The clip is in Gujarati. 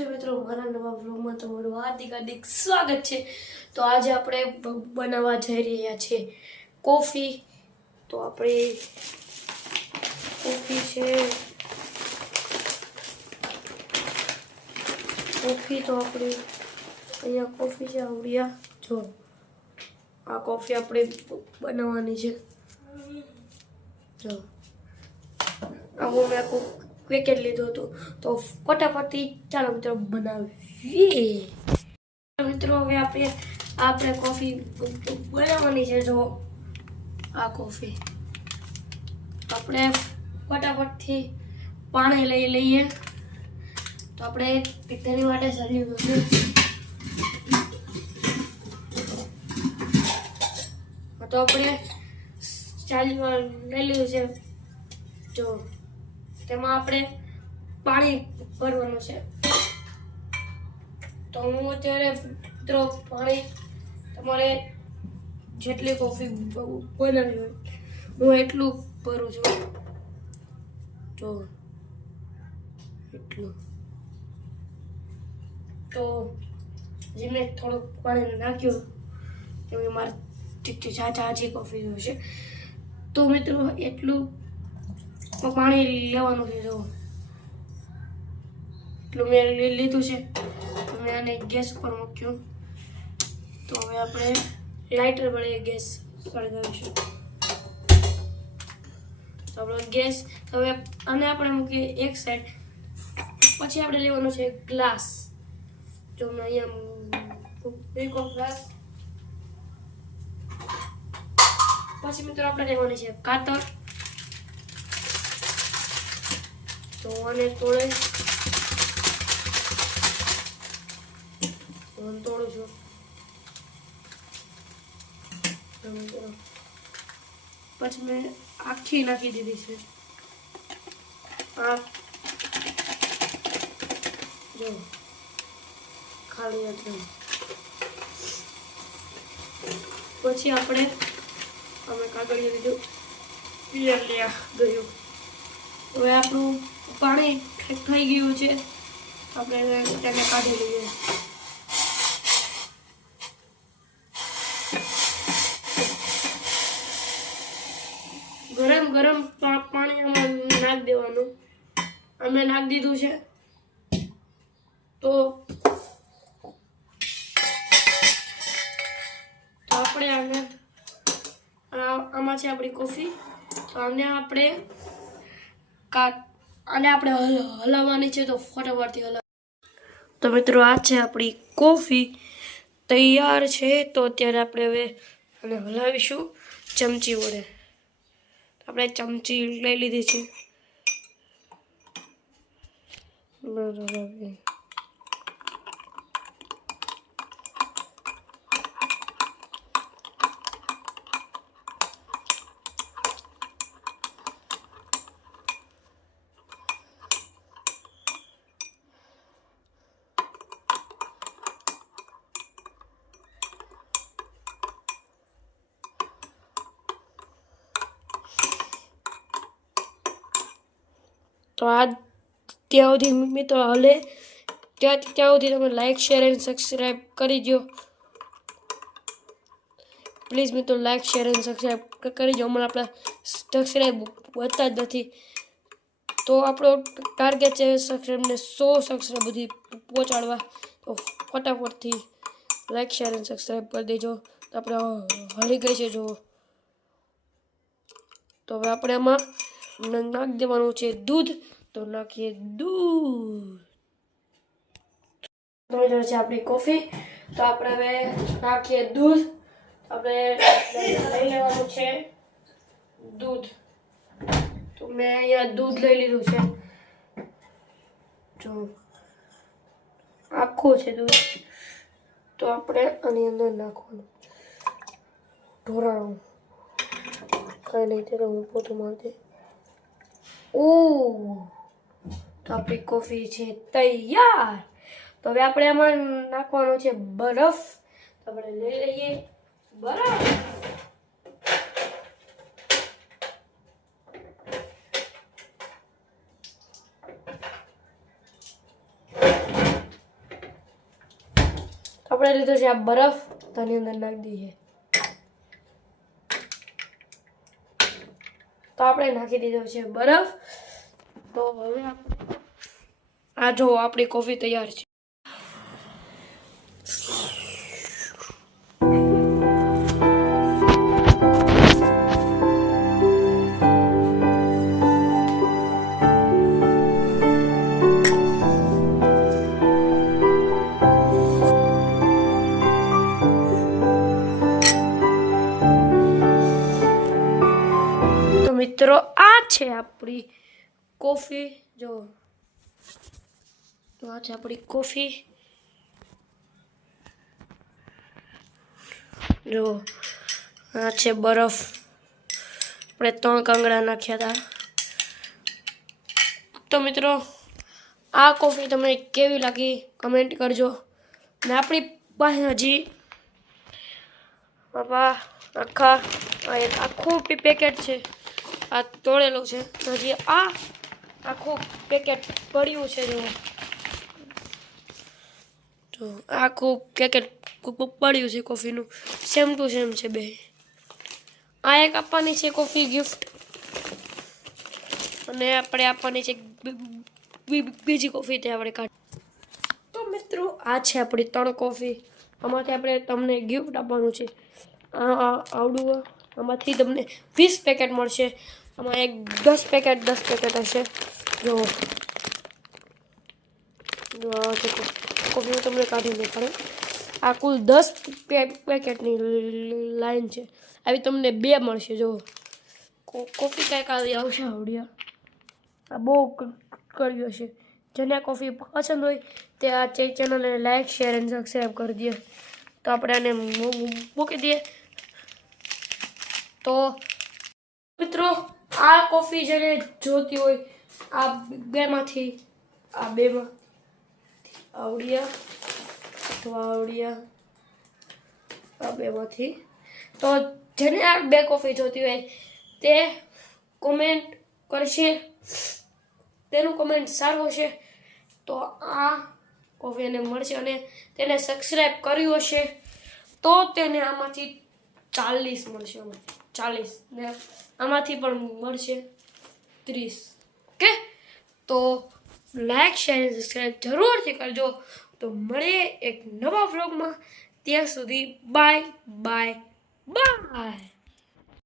છો મિત્રો, મારા નવા વ્લોગમાં તમારું હાર્દિક હાર્દિક સ્વાગત છે। તો આજે આપણે બનાવવા જઈ રહ્યા છે કોફી। તો આપણે કોફી છે, કોફી તો આપણે અહીંયા કોફી છે આવડિયા જો આ કોફી આપણે બનાવવાની છે જો આવું મેં પેકેટ લીધું હતું તો ફટાફટથી ચાલો મિત્રો બનાવીએ। મિત્રો હવે આપણે કોફી બનાવવાની છે જો આ કોફી આપણે ફટાફટથી પાણી લઈ લઈએ। તો આપણે તેની માટે ચાલી ગયું તો આપણે ચાલી લઈ લીધું છે જો તેમાં આપણે પાણી ભરવાનું છે। તો હું અત્યારે મિત્રો પાણી તમારે જેટલી કોફી બનાવી હોય હું એટલું ભરું છું જો એટલું। તો જે મેં થોડુંક પાણી નાખ્યું એમ મારે ચાચી કોફી જોઈશે તો મિત્રો એટલું પાણી લેવાનું છે જો એટલું મેં લીધું છે। મેં આને ગેસ ઉપર મૂક્યું તો હવે આપણે લાઇટર વડે ગેસ સળગાવીશું। તો આપણો ગેસ હવે આને આપણે મૂકીએ એક સાઈડ। પછી આપણે લેવાનો છે ગ્લાસ જો મેં અહીંયા ગ્લાસ। પછી મિત્રો આપણે લેવાની છે કાતર તો આને તોડું છું પછી મેં આખી નાખી દીધી છે આ જો ખાલી હતું। પછી અમે કાગળિયું લીધું પિયર લ્યા ગયું। હવે આપણું પાણી થઈ ગયું છે આપણે તેને કાઢી લઈએ। ગરમ પાણી આમાં નાખી દેવાનું અમે નાખી દીધું છે તો આપણે આમાં છે આપણી કોફી તો આને આપણે હલાવવાની છે તો ફટાફટથી હલાવ। તો મિત્રો આ છે આપણી કોફી તૈયાર છે તો અત્યારે આપણે હવે આને હલાવીશું ચમચી વડે। આપણે ચમચી લઈ લીધી છે બરાબર। તો આ ત્યાં સુધી મિત્રો હલે ત્યાં સુધી તમે લાઈક શેર એન્ડ સબસ્ક્રાઈબ કરી દો પ્લીઝ મિત્રો લાઈક શેર એન્ડ સબસ્ક્રાઈબ કરી દો। હમણાં આપણા સબસ્ક્રાઈબ વધતા જ નથી તો આપણો ટાર્ગેટ છે સબસ્ક્રાઈબને 100 સબસ્ક્રાઈબ બધી પહોંચાડવા। તો ફટાફટથી લાઈક શેર એન્ડ સબસ્ક્રાઈબ કરી દેજો। તો આપણે હળી ગઈ છે જુઓ તો હવે આપણે આમાં નાખી દેવાનું છે દૂધ તો નાખીએ દૂધ છે આપણી કોફી તો આપણે હવે નાખીએ દૂધ આપણે લઈ લેવાનું છે દૂધ તો મેં અહીંયા દૂધ લઈ લીધું છે જો આખું છે દૂધ તો આપણે આની અંદર નાખવાનું ઢોરાણું કઈ નહીં ત્યારે હું પોતું મારી દે। તો આપણી કોફી છે તૈયાર। તો હવે આપણે આમાં નાખવાનો છે બરફ તો આપણે લઈ લઈએ બરફ। આપણે લીધો છે આ બરફ, તો આની અંદર નાખી દઈએ. તો આપણે નાખી દીધો છે બરફ. તો હવે આપણે આ જો આપણી કોફી તૈયાર છે. મિત્રો આ છે આપણી કોફી. જો તો આ છે આપણી કોફી. જો આ છે બરફ. આપણે 3 કાંગડા નાખ્યા હતા. તો મિત્રો આ કોફી તમને કેવી લાગી કમેન્ટ કરજો. ને આપણી પાસે હજી બાપા આખું પેકેટ છે. આ તોડેલું છે. હજી આ આખું પેકેટ પડ્યું છે. જો આખું પેકેટ પડ્યું છે કોફીનું. સેમ ટુ સેમ છે બે. આ એક આપવાની છે કોફી ગિફ્ટ, અને આપણે આપવાની છે બીજી કોફી તે આપણે કાઢી. તો મિત્રો આ છે આપણી 3 કોફી. આમાંથી આપણે તમને ગિફ્ટ આપવાનું છે. આવડું આમાંથી તમને 20 પેકેટ મળશે. આમાં એક 10 પેકેટ હશે. જો કોફી હું તમને કાઢી દેખાડું. આ કુલ 10 પેકેટની લાઈન છે. આવી તમને 2 મળશે. જો કોફી કંઈક આવી આવશે આવડિયા. આ બહુ કર્યું હશે. જેને આ કોફી પસંદ હોય તે આ ચેનલને લાઈક, શેર અને સબસ્ક્રાઈબ કરી દે. તો આપણે આને મૂકી દઈએ. તો મિત્રો આ કોફી જેને જોતી હોય આ બેમાંથી આવડિયા અથવા આવડિયા આ બેમાંથી, તો જેને આ 2 કોફી જોતી હોય તે કોમેન્ટ કરશે. તેનું કોમેન્ટ સારું હશે તો આ કોફી એને મળશે, અને તેને સબસ્ક્રાઈબ કર્યું હશે તો તેને આમાંથી 40 મળશે. 40 ને આમાંથી પણ મળશે 30. ઓકે, તો લાઈક, શેર અને સબસ્ક્રાઈબ જરૂરથી કરજો. તો મળીએ એક નવા વ્લોગમાં. ત્યાં સુધી બાય બાય બાય.